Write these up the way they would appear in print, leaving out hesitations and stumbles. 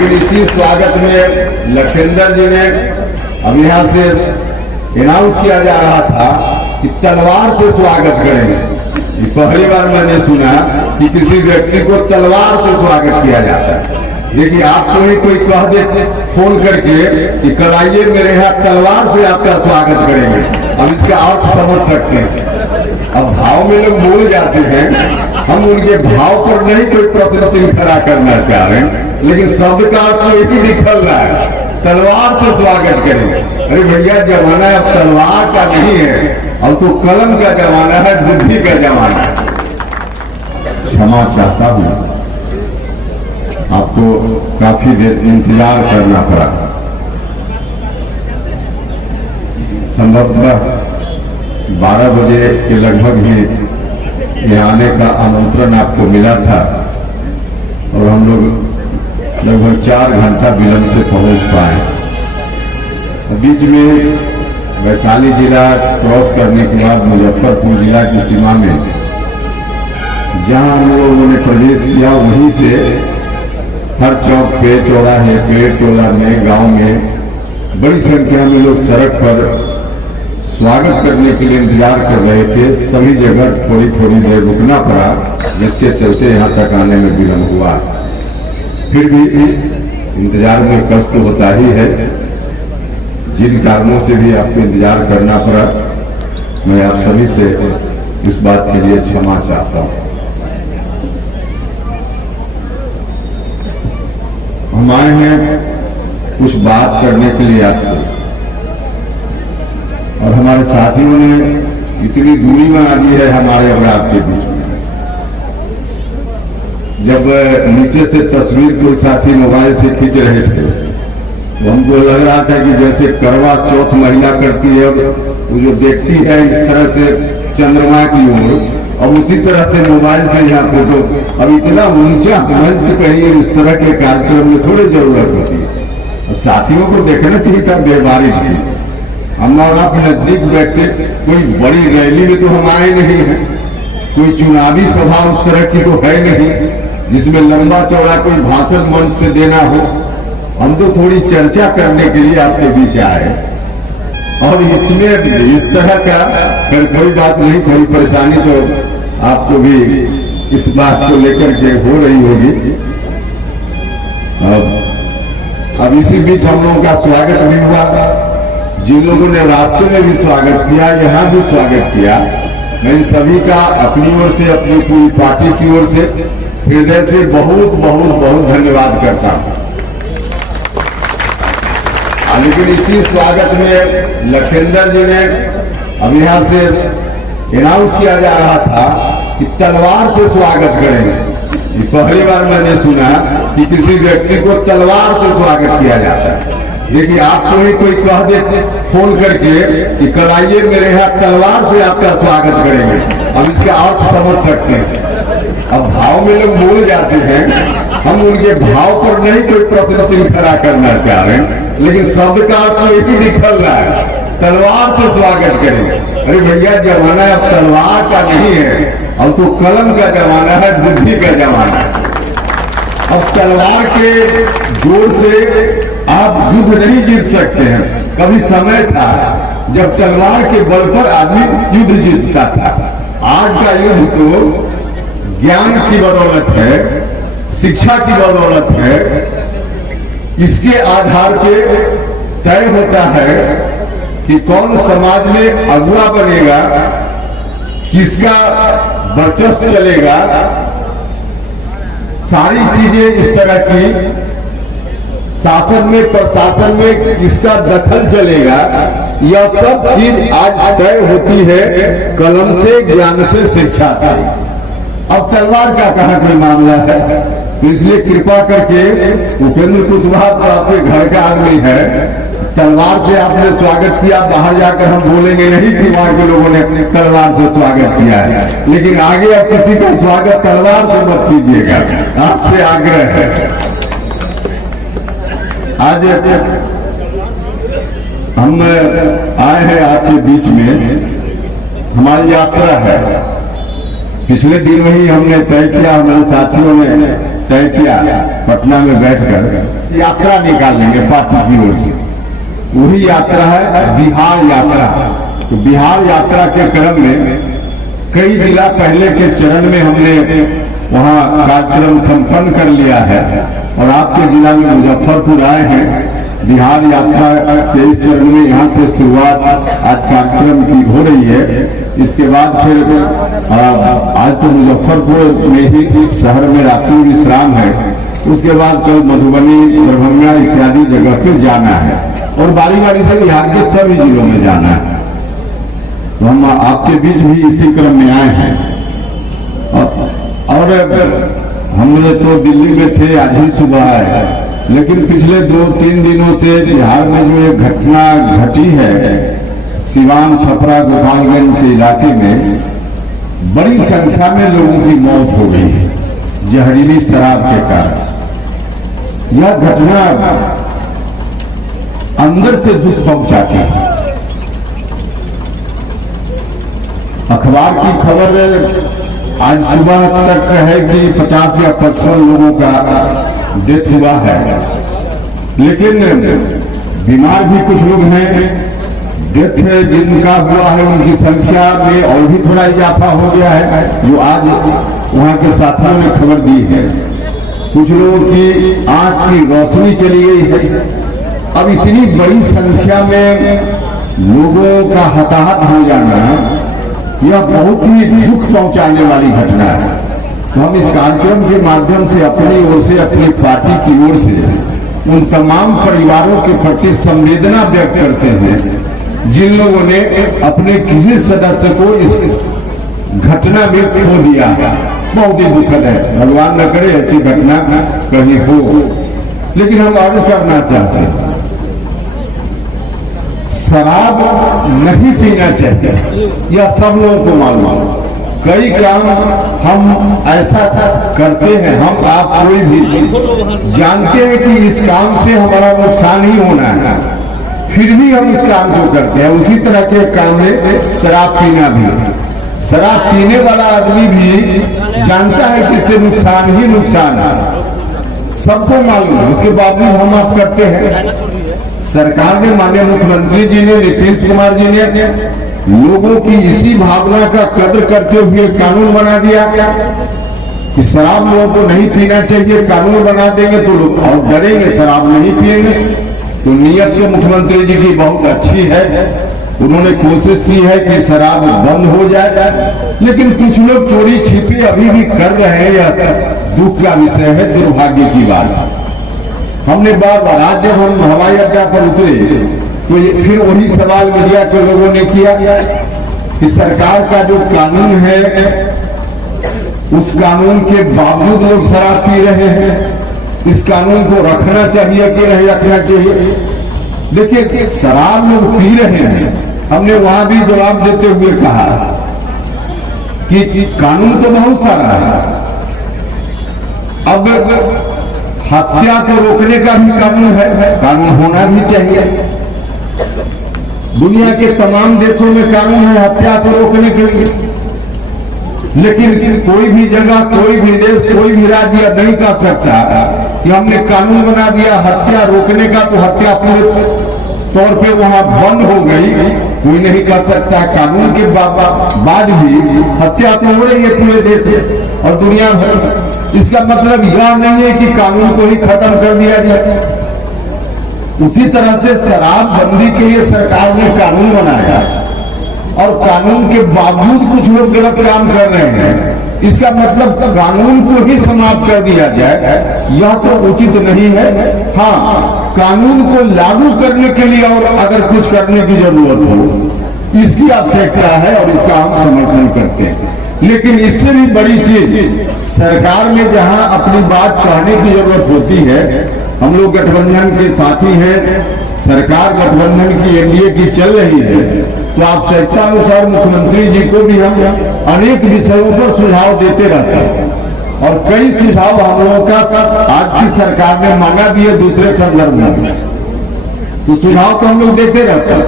लेकिन इसी स्वागत में लखिंदर जी ने अब यहाँ से अनाउंस किया जा रहा था कि तलवार से स्वागत करेंगे। पहली बार मैंने सुना कि किसी व्यक्ति को तलवार से स्वागत किया जाता है। देखिए आपको ही कोई कह दे फोन करके कि कल आइए मेरे यहाँ तलवार से आपका स्वागत करेंगे, अब इसका अर्थ समझ सकते हैं। अब भाव में लोग बोल जाते हैं, हम उनके भाव पर नहीं कोई प्रश्न चिन्ह खड़ा करना चाह रहे हैं, लेकिन शब्द का अर्थ एक ही निकल रहा है, तलवार से स्वागत करेंगे। अरे भैया जमाना अब तलवार का नहीं है, अब तो कलम का जमाना है, बुद्धि का जमाना है। क्षमा चाहता हूं, आपको काफी देर इंतजार करना पड़ा। संभवतः 12 बजे के लगभग ही यहाँ आने का आमंत्रण आपको मिला था और हम लोग लगभग 4 घंटा विलंब से पहुंच पाए। बीच में वैशाली जिला क्रॉस करने के बाद मुजफ्फरपुर जिला की सीमा में जहां हम लोगों ने प्रवेश किया, वहीं से हर चौक पे, चौराहे पे, टोला में, गांव में बड़ी संख्या में लोग सड़क पर स्वागत करने के लिए इंतजार कर रहे थे। सभी जगह थोड़ी थोड़ी देर रुकना पड़ा, जिसके चलते यहाँ तक आने में विलंब हुआ। फिर भी इंतजार में कष्ट तो होता ही है। जिन कारणों से भी आपको इंतजार करना पड़ा, मैं आप सभी से इस बात के लिए क्षमा चाहता हूं। हम आए हैं कुछ बात करने के लिए आपसे, और हमारे साथियों ने इतनी दूरी बना दी है हमारे और आपके बीच में। जब नीचे से तस्वीर कोई साथी मोबाइल से खींच रहे थे तो हमको लग रहा था कि जैसे करवा चौथ महिला करती है, वो जो देखती है इस तरह से चंद्रमा की ओर, अब उसी तरह से मोबाइल से यहाँ फोटो। अब इतना ऊंचा मंच कहीं इस तरह के कार्यक्रम में थोड़ी जरूरत होती है। अब साथियों को देखना चाहिए था व्यवहारिक चीज। हम और आप नजदीक बैठे, कोई बड़ी रैली में तो हम आए नहीं हैं, कोई चुनावी सभा उस तरह की तो है नहीं जिसमें लंबा चौड़ा कोई भाषण मंच से देना हो। हम तो थोड़ी चर्चा करने के लिए आपके बीच आए, और इसमें इस तरह का फिर कोई बात नहीं, थोड़ी परेशानी तो आपको भी इस बात को लेकर के हो रही होगी। अब इसी बीच हम लोगों का स्वागत भी हुआ। जिन लोगों ने रास्ते में भी स्वागत किया, यहाँ भी स्वागत किया, मैं इन सभी का अपनी ओर से, अपनी पूरी पार्टी की ओर से हृदय से बहुत बहुत बहुत धन्यवाद करता हूँ। लेकिन इसी स्वागत में लखिंदर जी ने अब यहाँ से अनाउंस किया जा रहा था कि तलवार से स्वागत करेंगे। पहली बार मैंने सुना कि किसी व्यक्ति को तलवार से स्वागत किया जाता है। देखिए आपको ही कोई कह दे फोन करके कि कल आइए मेरे यहाँ तलवार से आपका स्वागत करेंगे, अब इसका अर्थ समझ सकते हैं। अब भाव में लोग बोल जाते हैं, हम उनके भाव पर नहीं कोई प्रश्न चिन्ह खड़ा करना चाह रहे हैं, लेकिन शब्द का अर्थ एक ही निकल रहा है, तलवार से स्वागत करेंगे। अरे भैया जमाना अब तलवार का नहीं है, अब तो कलम का जमाना है, बुद्धि का जमाना है। अब तलवार के जोर से आप युद्ध नहीं जीत सकते हैं। कभी समय था जब तलवार के बल पर आदमी युद्ध जीतता था। आज का युद्ध तो ज्ञान की बदौलत है, शिक्षा की बदौलत है। इसके आधार पे तय होता है कि कौन समाज में अगुआ बनेगा, किसका वर्चस्व चलेगा। सारी चीजें इस तरह की, शासन में, प्रशासन में किसका दखल चलेगा, यह सब चीज आज तय होती है कलम से, ज्ञान से, शिक्षा से। अब तलवार का कहाँ कोई मामला है, तो इसलिए कृपा करके उपेंद्र कुशवाहा तो आपके घर का आदमी है, तलवार से आपने स्वागत किया, बाहर जाकर हम बोलेंगे नहीं कि वहां के लोगों ने तलवार से स्वागत किया है, लेकिन आगे अब किसी का स्वागत तलवार से मत कीजिएगा, आपसे आग्रह है। आज हम आए हैं आपके बीच में, हमारी यात्रा है। पिछले दिन में ही हमने तय किया, हमारे साथियों ने तय किया पटना में बैठकर यात्रा निकालेंगे पार्टी की ओर से। वही यात्रा है बिहार यात्रा। तो बिहार यात्रा के क्रम में कई जिला पहले के चरण में हमने वहाँ कार्यक्रम संपन्न कर लिया है और आपके जिला में मुजफ्फरपुर आए हैं। बिहार यात्रा के इस चरण में यहाँ से शुरुआत आज कार्यक्रम की हो रही है। इसके बाद फिर आज तो मुजफ्फरपुर में ही शहर में रात्रि विश्राम है। उसके बाद कल मधुबनी, दरभंगा इत्यादि जगह पे जाना है और बारी बारी से बिहार के सभी जिलों में जाना है। तो हम आपके बीच भी इसी क्रम में आए हैं। और हम तो दिल्ली में थे, आज ही सुबह आए, लेकिन पिछले 2-3 दिनों से बिहार में जो एक घटना घटी है सिवान, छपरा, गोपालगंज के इलाके में बड़ी संख्या में लोगों की मौत हो गई है जहरीली शराब के कारण। यह घटना अंदर से दुख पहुंचाती है। अखबार की खबर आज सुबह तक है कि 50 या 55 लोगों का डेथ हुआ है, लेकिन बीमार भी कुछ लोग हैं। डेथ जिनका हुआ है उनकी संख्या में और भी थोड़ा इजाफा हो गया है, जो आज वहां के साथियों ने खबर दी है। कुछ लोगों की आंख की रोशनी चली गई है। अब इतनी बड़ी संख्या में लोगों का हताहत हो जाना यह बहुत ही दुख पहुंचाने वाली घटना है। तो हम इस कार्यक्रम के माध्यम से अपनी ओर से, अपनी पार्टी की ओर से उन तमाम परिवारों के प्रति संवेदना व्यक्त करते हैं जिन लोगों ने अपने किसी सदस्य को इस घटना में खो दिया। बहुत ही दुखद है, भगवान न करे ऐसी घटना कहीं हो। लेकिन हम अर्ज करना चाहते हैं, शराब नहीं पीना चाहिए, यह सब लोगों को मालूम है। कई काम हम ऐसा करते हैं, हम आप कोई भी जानते हैं कि इस काम से हमारा नुकसान ही होना है, फिर भी हम इस काम को करते हैं। उसी तरह के काम में शराब पीना भी। शराब पीने वाला आदमी भी जानता है कि इससे नुकसान ही नुकसान है, सबको मालूम है, उसके बावजूद हम आप करते हैं। सरकार ने, माननीय मुख्यमंत्री जी ने, नीतीश कुमार जी ने लोगों की इसी भावना का कद्र करते हुए कानून बना दिया कि शराब लोगों को नहीं पीना चाहिए। कानून बना देंगे तो लोग और डरेंगे, शराब नहीं पिएंगे। तो नीयत तो मुख्यमंत्री जी की बहुत अच्छी है, उन्होंने कोशिश की है कि शराब बंद हो जाए, लेकिन कुछ लोग चोरी छिपे अभी भी कर रहे हैं। यह दुख का विषय है, दुर्भाग्य की बात है। हमने बार बार आज जब हम हवाई अड्डा पर उतरे तो फिर वही सवाल मीडिया के लोगों ने किया कि सरकार का जो कानून है उस कानून के बावजूद लोग शराब पी रहे हैं, इस कानून को रखना चाहिए कि नहीं रखना चाहिए। देखिए, शराब लोग पी रहे हैं, हमने वहां भी जवाब देते हुए कहा कि कानून तो बहुत सारा है। अब हत्या को रोकने का भी कानून है, कानून होना भी चाहिए। दुनिया के तमाम देशों में कानून है हत्या को रोकने के लिए, लेकिन कोई भी जगह, कोई भी देश, कोई भी राज्य नहीं कर सकता कि हमने कानून बना दिया हत्या रोकने का, तो हत्या पूरे तौर पे वहां बंद हो गई। कोई नहीं कर सकता। कानून के बाद भी हत्या तो हो रही है पूरे देश और दुनिया भर। इसका मतलब यह नहीं है कि कानून को ही खत्म कर दिया जाए। उसी तरह से शराब बंदी के लिए सरकार ने कानून बनाया और कानून के बावजूद कुछ लोग गलत काम कर रहे हैं। इसका मतलब तो कानून को ही समाप्त कर दिया जाए, यह तो उचित नहीं है। हाँ, कानून को लागू करने के लिए और अगर कुछ करने की जरूरत हो, इसकी आवश्यकता है और इसका हम समर्थन करते हैं। लेकिन इससे भी बड़ी चीज, सरकार में जहां अपनी बात कहने की जरूरत होती है, हम लोग गठबंधन के साथी हैं, सरकार गठबंधन की एनडीए की चल रही है, तो आवश्यकता अनुसार मुख्यमंत्री जी को भी हम अनेक विषयों पर सुझाव देते रहते हैं और कई सुझाव हम लोगों का आज की सरकार ने मांगा भी है दूसरे संदर्भ में, तो सुझाव तो हम लोग देते रहते हैं।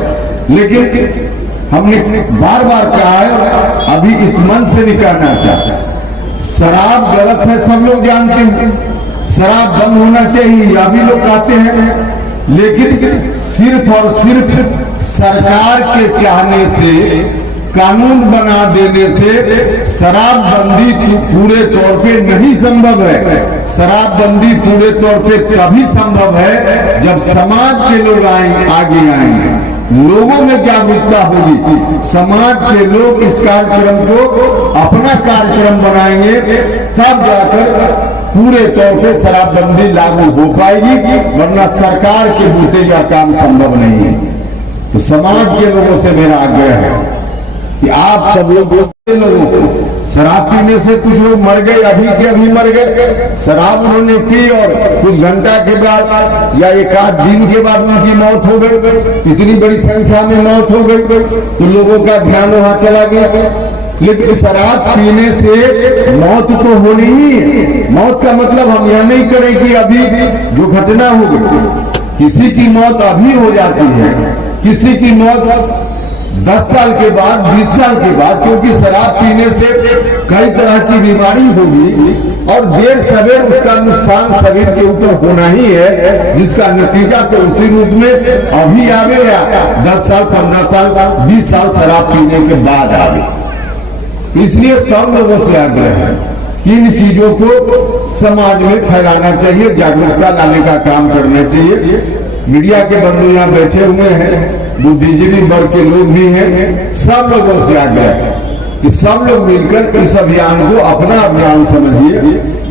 लेकिन हमने बार बार कहा है, अभी इस मन से नहीं कहना चाहता, शराब गलत है, सब लोग जानते हैं, शराब बंद होना चाहिए, यह भी लोग कहते हैं। लेकिन सिर्फ और सिर्फ सरकार के चाहने से, कानून बना देने से शराबबंदी पूरे तौर पे नहीं संभव है। शराबबंदी पूरे तौर पे तभी संभव है जब समाज के लोग आगे आएंगे, लोगों में जागरूकता होगी, समाज के लोग इस कार्यक्रम को अपना कार्यक्रम बनाएंगे, तब जाकर पूरे तौर पे शराबबंदी लागू हो पाएगी, वरना सरकार के बूते यह काम संभव नहीं है। तो समाज के लोगों से मेरा आग्रह है कि आप सब लोगों को, शराब पीने से कुछ लोग मर गए, अभी के अभी मर गए, शराब उन्होंने पी और कुछ घंटा के बाद या एक आध दिन के बाद उनकी मौत हो गई, इतनी बड़ी संख्या में मौत हो गई, तो लोगों का ध्यान वहां चला गया। लेकिन शराब पीने से मौत तो होनी ही है। मौत का मतलब हम यह नहीं करें कि अभी जो घटना हो गई, किसी की मौत अभी हो जाती है, किसी की मौत 10 साल के बाद, 20 साल के बाद, क्योंकि शराब पीने से कई तरह की बीमारी होगी और देर सवेर उसका नुकसान शरीर के ऊपर होना ही है, जिसका नतीजा तो उसी रूप में अभी आवे या 10 साल, 15 साल, 20 साल शराब पीने के बाद आवे। इसलिए सब लोगों से आग्रह है कि इन चीजों को समाज में फैलाना चाहिए, जागरूकता लाने का काम करना चाहिए। मीडिया के बंधु यहाँ बैठे हुए हैं, बुद्धिजीवी वर्ग के लोग भी हैं, सब लोगों से आग्रह है कि सब लोग मिलकर इस अभियान को अपना अभियान समझिए,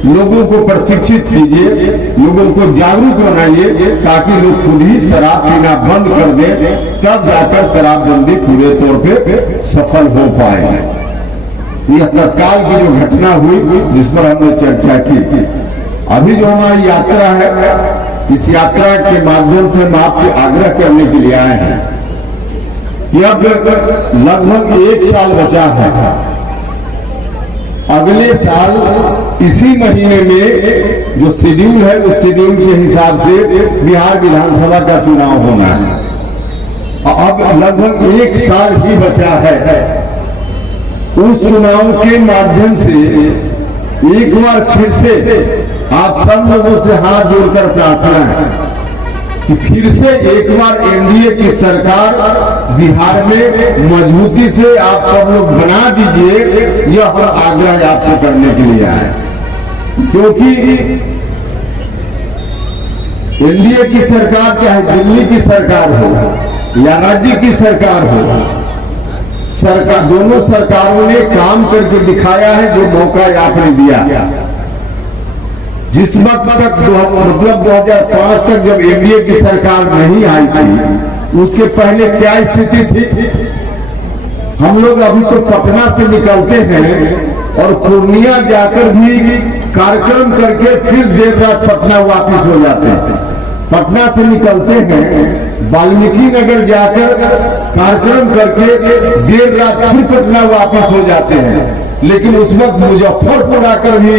लोगों को प्रशिक्षित कीजिए, लोगों को जागरूक बनाइए, ताकि लोग खुद ही शराब पीना बंद कर दें, तब जाकर शराबबंदी पूरे तौर पे सफल हो पाएगी। यह तत्काल की जो घटना हुई जिस पर हमने चर्चा की, अभी जो हमारी यात्रा है, इस यात्रा के माध्यम से हम आपसे आग्रह करने के लिए आए हैं कि अब लगभग 1 साल बचा है। अगले साल इसी महीने में जो शेड्यूल है, उस शेड्यूल के हिसाब से बिहार विधानसभा का चुनाव होना है। अब लगभग 1 साल ही बचा है। उस चुनाव के माध्यम से एक बार फिर से आप सब लोगों से हाथ जोड़कर प्रार्थना है कि फिर से एक बार एनडीए की सरकार बिहार में मजबूती से आप सब लोग बना दीजिए। यह हम आग्रह आपसे करने के लिए आए, क्योंकि एनडीए की सरकार चाहे दिल्ली की सरकार हो या राज्य की सरकार हो, दोनों सरकारों ने काम करके दिखाया है जो मौका आपने दिया। जिस वक्त तक मतलब 2005 तक जब एनडीए की सरकार नहीं आई थी, उसके पहले क्या स्थिति थी? हम लोग अभी तो पटना से निकलते हैं और पूर्णिया जाकर भी कार्यक्रम करके फिर देर रात पटना वापस हो जाते हैं। पटना से निकलते हैं, वाल्मीकि नगर जाकर कार्यक्रम करके देर रात फिर पटना वापस हो जाते हैं। लेकिन उस वक्त मुजफ्फरपुर आकर भी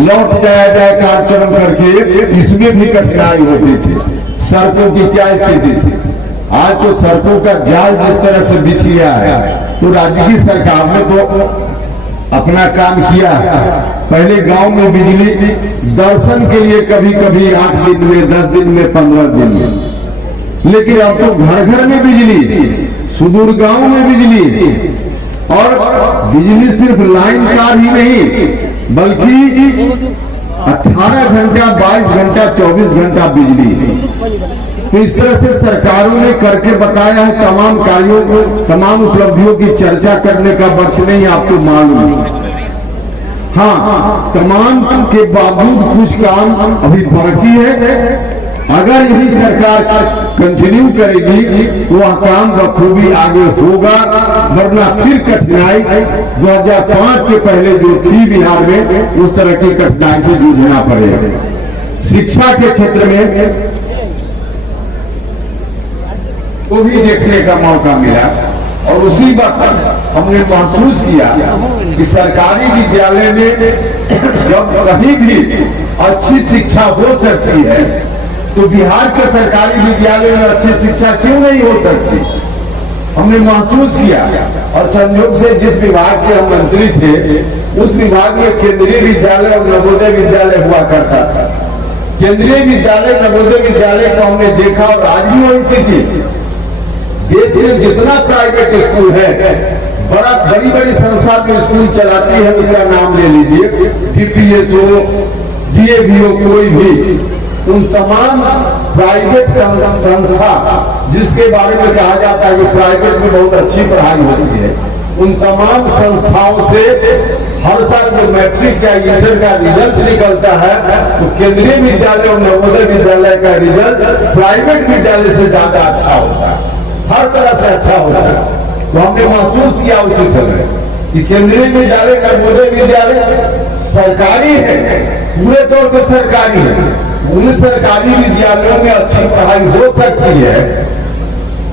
लौट जाया जाए कार्यक्रम करके, इसमें भी कठिनाई होती थी। सड़कों की क्या स्थिति थी? आज तो सड़कों का जाल जिस तरह से बिछिया है, तो राज्य की सरकार ने तो अपना काम किया। पहले गांव में बिजली दर्शन के लिए कभी कभी 8 दिन में, 10 दिन में, 15 दिन में, लेकिन अब तो घर घर में बिजली, सुदूर गांव में बिजली, और बिजली सिर्फ लाइन तार ही नहीं बल्कि 18 घंटा, 22 घंटा, 24 घंटा बिजली। तो इस तरह से सरकारों ने करके बताया है। तमाम कार्यों को, तमाम उपलब्धियों की चर्चा करने का वक्त नहीं, आपको मालूम है। हाँ, तमाम के बावजूद कुछ काम अभी बाकी है। अगर यही सरकार कंटिन्यू करेगी तो वह काम बखूबी आगे होगा, वरना फिर कठिनाई 2005 के पहले जो थी बिहार में, उस तरह की कठिनाई से जूझना पड़ेगा। शिक्षा के क्षेत्र में को भी देखने का मौका मिला और उसी वक्त हमने महसूस किया कि सरकारी विद्यालय में जब कहीं भी अच्छी शिक्षा हो सकती है, तो बिहार के सरकारी विद्यालय में अच्छी शिक्षा क्यों नहीं हो सकती? हमने महसूस किया। और संयोग से जिस विभाग के हम मंत्री थे, उस विभाग में केंद्रीय विद्यालय और नवोदय विद्यालय हुआ करता था। केंद्रीय विद्यालय नवोदय विद्यालय को हमने देखा और आज भी वही स्थिति। देश में जितना प्राइवेट स्कूल है, बड़ी बड़ी संस्था जो स्कूल चलाती है, उसका नाम ले लीजिए, डीपीएस हो, डीएवी हो, कोई भी, उन तमाम प्राइवेट संस्था जिसके बारे में कहा जाता है कि प्राइवेट में बहुत अच्छी पढ़ाई होती है, उन तमाम संस्थाओं से हर साल जो मैट्रिक या इंटर का रिजल्ट निकलता है, तो केंद्रीय विद्यालय और नवोदय विद्यालय का रिजल्ट प्राइवेट विद्यालय से ज्यादा अच्छा होता है, हर तरह से अच्छा होता है। तो हमने महसूस किया उसी समय कि केंद्रीय विद्यालय नवोदय विद्यालय सरकारी है, पूरे तौर पर सरकारी है। उन सरकारी विद्यालयों में अच्छी पढ़ाई हो सकती है,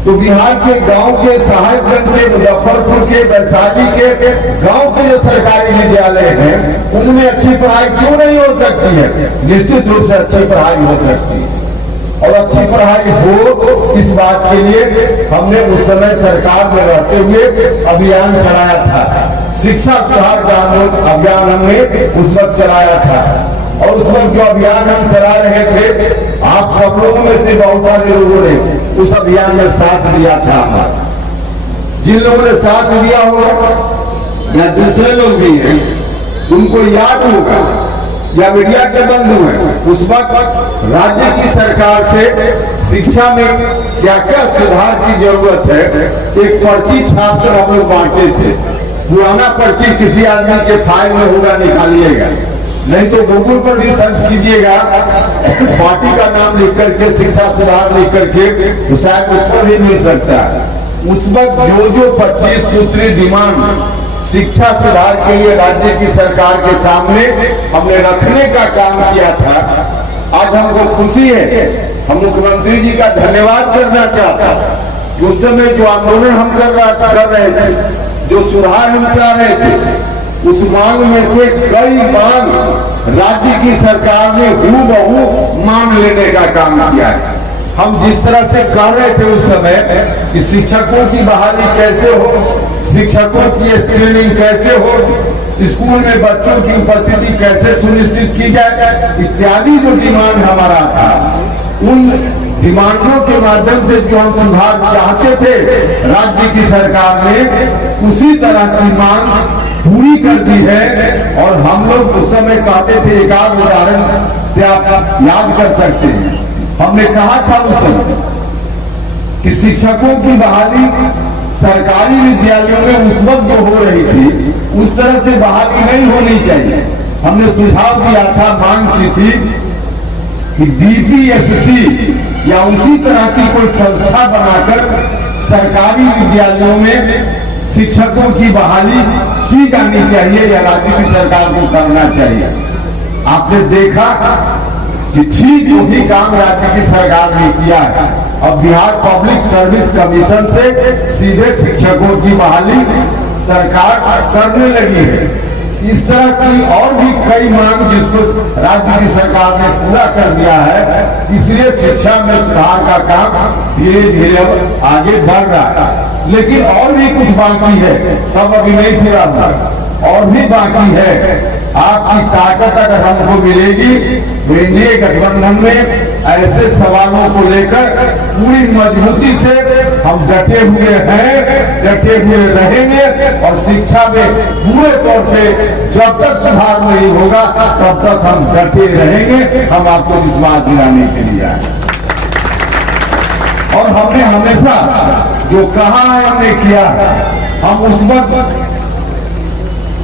तो बिहार के गांव के, साहेबगंज के, मुजफ्फरपुर के, वैशाली के गांव के जो सरकारी विद्यालय हैं, उनमें अच्छी पढ़ाई क्यों नहीं हो सकती है? निश्चित रूप से अच्छी पढ़ाई हो सकती है। और अच्छी पढ़ाई हो, इस बात के लिए हमने उस समय सरकार में रहते हुए अभियान चलाया था। शिक्षा सुधार ग्रामीण अभियान हमने उस वक्त चलाया था। और उस वक्त जो अभियान हम चला रहे थे, आप सब लोगों में से बहुत सारे लोगों ने उस अभियान में साथ दिया था। जिन लोगों ने साथ दिया होगा या दूसरे लोग भी हैं, उनको याद होगा, या मीडिया के बंधु हैं, उस वक्त राज्य की सरकार से शिक्षा में क्या क्या सुधार की जरूरत है, एक पर्ची छाप कर हम लोग बांटते थे। पुराना पर्ची किसी आदमी के फाइल में होगा, निकालिएगा, नहीं तो गूगल पर भी सर्च कीजिएगा, पार्टी का नाम लिख करके, शिक्षा सुधार लिख करके, तो शायद उस पर भी मिल सकता है। उस वक्त जो 25 सूत्री डिमांड शिक्षा सुधार के लिए राज्य की सरकार के सामने हमने रखने का काम किया था, आज हमको खुशी है। हम मुख्यमंत्री जी का धन्यवाद करना चाहता। उस समय जो आंदोलन हम कर रहे थे, जो सुधार हम चाह रहे थे, उस मांग में से कई मांग राज्य की सरकार ने हूबहू मान लेने का काम किया है। हम जिस तरह से कह रहे थे उस समय कि शिक्षकों की बहाली कैसे हो, शिक्षकों की स्क्रीनिंग कैसे हो, स्कूल में बच्चों की उपस्थिति कैसे सुनिश्चित की जाए, इत्यादि जो डिमांड हमारा था, उन डिमांडों के माध्यम से जो हम सुधार चाहते थे, राज्य की सरकार ने उसी तरह की मांग पूरी कर दी है। और हम लोग उस समय कहते थे, एक आध उदाहरण से आप याद कर सकते हैं, हमने कहा था उस समय कि शिक्षकों की बहाली सरकारी विद्यालयों में उस वक्त जो हो रही थी, उस तरह से बहाली नहीं होनी चाहिए। हमने सुझाव दिया था, मांग की थी कि बीपीएससी या उसी तरह की कोई संस्था बनाकर सरकारी विद्यालयों में शिक्षकों की बहाली की जानी चाहिए या राज्य की सरकार को करना चाहिए। आपने देखा कि ठीक वही काम राज्य की सरकार ने किया है। अब बिहार पब्लिक सर्विस कमीशन से सीधे शिक्षकों की बहाली सरकार करने लगी है। इस तरह की और भी कई मांग जिसको राज्य की सरकार ने पूरा कर दिया है, इसलिए शिक्षा में सुधार का काम धीरे धीरे अब आगे बढ़ रहा है। लेकिन और भी कुछ बाकी है, सब अभी नहीं फिरा हुआ, और भी बाकी है। आपकी ताकत अगर हमको मिलेगी तो एनडीए गठबंधन में ऐसे सवालों को लेकर पूरी मजबूती से हम डटे हुए हैं, डटे हुए रहेंगे। और शिक्षा में पूरे तौर पे जब तक सुधार नहीं होगा तब तक हम डटे रहेंगे। हम आपको विश्वास दिलाने के लिए आए और हमने हमेशा जो कहा है हमने किया है। हम उस वक्त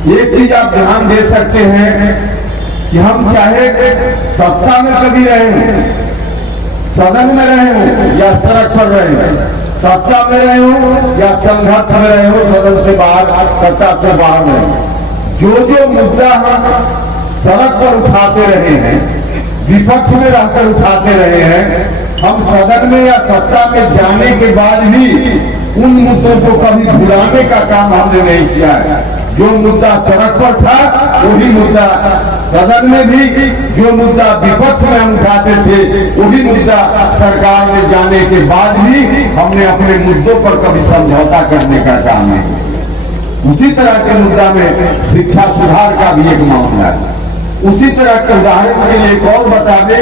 एक चीज आप ध्यान दे सकते हैं कि हम चाहे सत्ता में कभी रहे हो, सदन में रहे हो या सड़क पर रहे हो, सत्ता में रहे हो या संघर्ष में रहे हो, सदन से बाहर, सत्ता से बाहर रहे हो, जो मुद्दा हम सड़क पर उठाते रहे हैं, विपक्ष में रहकर उठाते रहे हैं, हम सदन में या सत्ता में जाने के बाद भी उन मुद्दों को कभी भुलाने का काम हमने नहीं किया है। जो मुद्दा सड़क पर था वही मुद्दा सदन में भी, जो मुद्दा विपक्ष में हम उठाते थे वही मुद्दा सरकार में जाने के बाद भी हमने अपने मुद्दों पर कभी समझौता करने का काम नहीं। उसी तरह के मुद्दा में शिक्षा सुधार का भी एक मामला है। उसी तरह के उदाहरण के लिए एक और बता दें,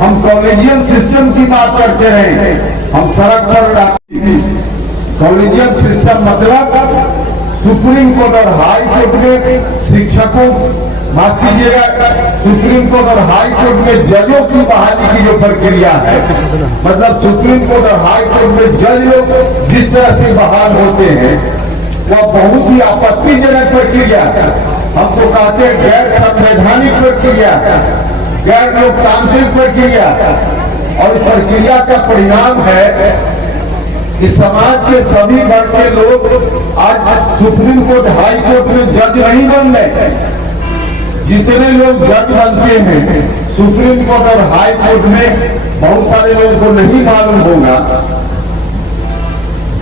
हम कॉलेजियम सिस्टम की बात करते रहे, हम सड़क पर कॉलेजियम सिस्टम मतलब सुप्रीम कोर्ट और हाई कोर्ट में शिक्षकों, माफ कीजिएगा, सुप्रीम कोर्ट और हाई कोर्ट में जजों की बहाली की जो प्रक्रिया है, मतलब सुप्रीम कोर्ट और हाई कोर्ट में जज लोग जिस तरह से बहाल होते हैं वह बहुत ही आपत्तिजनक प्रक्रिया है। हम तो कहते हैं गैर संवैधानिक प्रक्रिया, गैर लोकतांत्रिक प्रक्रिया, और इस प्रक्रिया का परिणाम है कि समाज के सभी वर्ग के लोग आज सुप्रीम कोर्ट हाई कोर्ट में जज नहीं बन रहे। जितने लोग जज बनते हैं सुप्रीम कोर्ट और हाई कोर्ट में, बहुत सारे लोगों को नहीं मालूम होगा,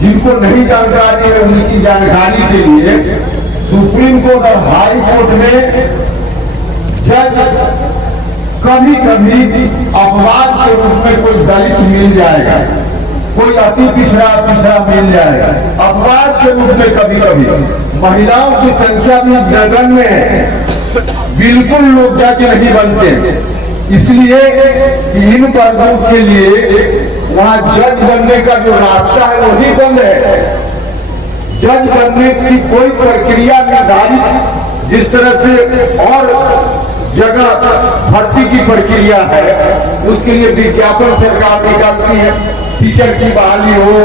जिनको नहीं जानकारी है उनकी जानकारी के लिए, सुप्रीम कोर्ट और हाई कोर्ट में जज कभी कभी अपवाद के रूप में कोई दलित मिल जाएगा, कोई अति पिछड़ा मिल जाएगा, अपवाद के रूप में कभी कभी। महिलाओं की संख्या भी नगण्य है, बिल्कुल लोग जज नहीं बनते, इसलिए इन वर्गों के लिए वहां जज बनने का जो रास्ता है वही बंद है। जज बनने की कोई प्रक्रिया निर्धारित जिस तरह से और जगह भर्ती की प्रक्रिया है, उसके लिए विज्ञापन सरकार निकालती है, टीचर की बहाली हो,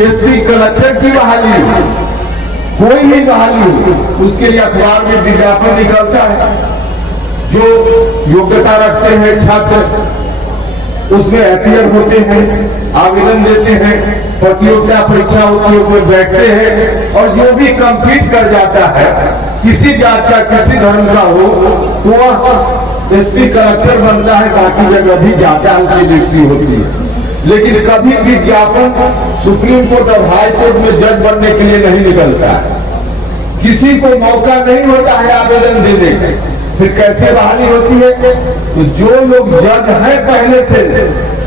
एसपी कलेक्टर की बहाली हो, कोई भी बहाली हो, उसके लिए अखबार में विज्ञापन निकलता है। जो योग्यता रखते हैं छात्र उसमें अपीयर होते हैं, आवेदन देते हैं, प्रतियोगिता परीक्षा होती है, कोई बैठते हैं, और जो भी कंप्लीट कर जाता है, किसी जात का किसी धर्म का हो, तो वह एसपी कलेक्टर बनता है, बाकी जगह भी जाता है, उसकी नियुक्ति होती है। लेकिन कभी विज्ञापन सुप्रीम कोर्ट और हाई कोर्ट में जज बनने के लिए नहीं निकलता है, किसी को मौका नहीं होता है आवेदन देने का। फिर कैसे बहाली होती है? तो जो लोग जज हैं पहले से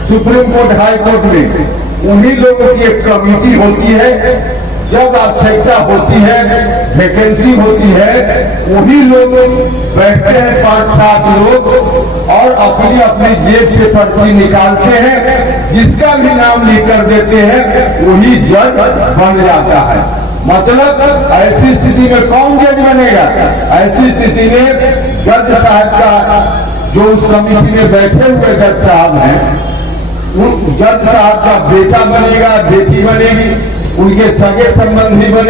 सुप्रीम कोर्ट हाई कोर्ट में, उन्हीं लोगों की एक कमेटी होती है, जब आवश्यकता होती है, वैकेंसी होती है, वही लोग बैठते हैं 5-7 लोग और अपनी अपनी जेब से पर्ची निकालते हैं, जिसका भी नाम लिख कर देते हैं वही जज बन जाता है। मतलब ऐसी स्थिति में कौन जज बनेगा? ऐसी स्थिति में जज साहब का, जो उस कमेटी में बैठे हुए जज साहब हैं, उन जज साहब का बेटा बनेगा, बेटी बनेगी, उनके सगे संबंधी बनेगी।